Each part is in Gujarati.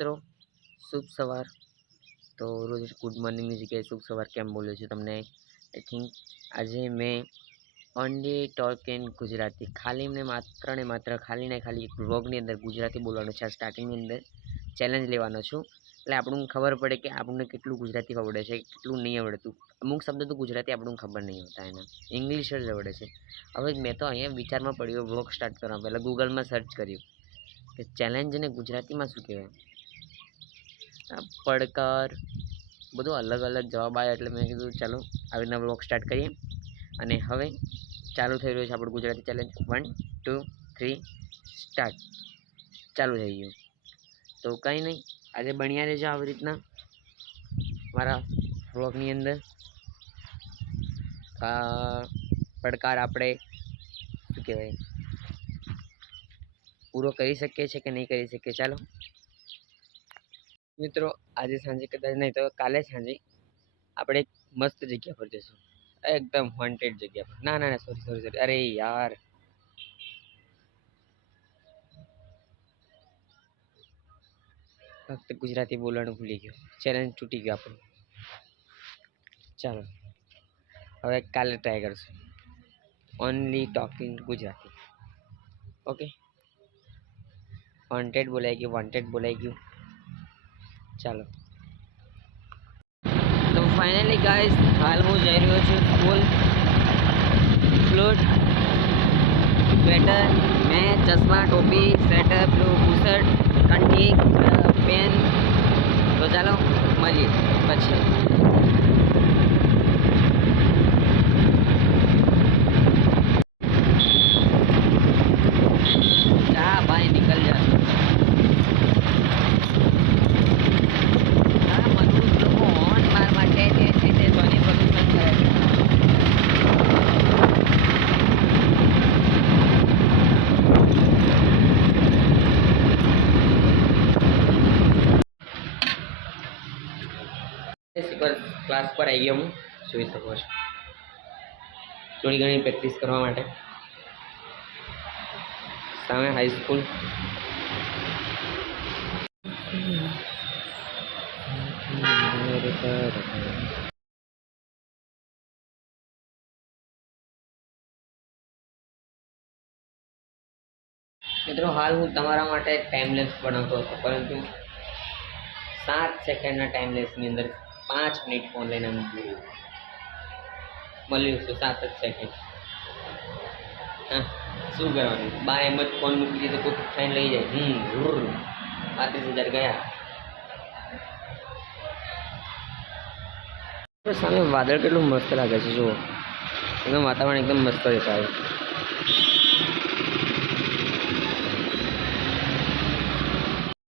મિત્રો શુભ સવાર. તો રોજ ગુડ મોર્નિંગની જગ્યાએ શુભ સવાર કેમ બોલ્યો છું તમને? આઈ થિંક આજે મેં ઓનલી ટોક ઇન ગુજરાતી ખાલી ને માત્ર ખાલી એક વ્લોગની અંદર ગુજરાતી બોલવાનું છે. સ્ટાર્ટિંગની અંદર ચેલેન્જ લેવાનો છું, એટલે આપણને ખબર પડે કે આપણને કેટલું ગુજરાતી આવડે છે, કેટલું નહીં આવડતું. અમુક શબ્દ તો ગુજરાતી આપણને ખબર નહીં હોતા, એના ઇંગ્લિશ જ આવડે છે. હવે મેં તો અહીંયા વિચારમાં પડ્યો વ્લોગ સ્ટાર્ટ કરવા પહેલાં ગૂગલમાં સર્ચ કર્યું કે ચેલેન્જને ગુજરાતીમાં શું કહેવાય. પડકાર બધું અલગ અલગ જવાબ આવ્યા, એટલે મેં કીધું ચાલો આવી રીતના વ્લોગ સ્ટાર્ટ કરીએ. અને હવે ચાલુ થઈ રહ્યું છે આપણું ગુજરાતી ચેલેન્જ. 1 2 3 સ્ટાર્ટ. ચાલુ થઈ ગયું. તો કંઈ નહીં, આજે બન્યા રહેજો આવી રીતના મારા વ્લોગની અંદર. પડકાર આપણે શું કહેવાય પૂરો કરી શકીએ છીએ કે નહીં કરી શકીએ. ચાલો મિત્રો, આજે સાંજે કદાચ નહીં તો કાલે સાંજે આપણે એક મસ્ત જગ્યા પર જઈશું, એકદમ વોન્ટેડ જગ્યા પર. ના સોરી, અરે યાર, ફક્ત ગુજરાતી બોલવાનું ભૂલી ગયો, ચેલેન્જ તૂટી ગયો આપણું. ચાલો હવે કાલે ટ્રાય કરશું only talking Gujarati. Okay, wanted બોલાઈ ગયું. ચાલો, તો ફાઇનલી ગાઈસ હાલ હું જઈ રહ્યો છું સ્કૂલ. ફ્લૂટ, સ્વેટર, મેં ચશ્મા, ટોપી, સ્વેટર, પેલું બુશર્ટ, કંઠી, પેન. તો ચાલો મળીએ પછી. જા ભાઈ, નિકલ જા. ક્લાસ પર આવી ગયો હું, જોઈ શકો છો. થોડી ઘણી પ્રેક્ટિસ કરવા માટે. સામે હાઈસ્કૂલ. મિત્રો હાલ હું તમારા માટે ટાઈમલેસ બનાવતો હતો, પરંતુ 7 સેકન્ડના ટાઈમલેસની અંદર 5 મિનિટ ફોન લઈને મળ્યું છું. 7 જ સેકન્ડ. હા, શું કરવાનું? બા એમ જ ફોન મૂકી દીધો, કોઈ ખાઈને લઈ જાય. 35,000 ગયા. સામે વાદળ કેટલું મસ્ત લાગે છે, જુઓ. એકદમ વાતાવરણ એકદમ મસ્ત દેખાય.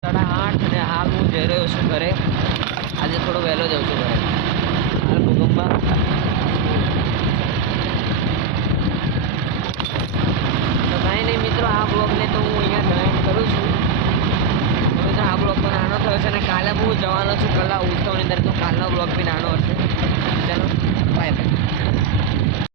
8:30 અને હાલ હું જઈ રહ્યો છું ઘરે. આજે થોડો વહેલો જાઉં છું ઘરે. હાલ ભૂકંપમાં તો કાંઈ નહીં મિત્રો, આ બ્લોગને તો હું અહીંયા જોઈન કરું છું. મિત્રો આ બ્લોગ તો નાનો થયો છે, અને કાલે હું જવાનો છું કલા ઉત્સવની અંદર, તો કાલનો બ્લોગ બી નાનો હશે. ચાલો બાય બાય.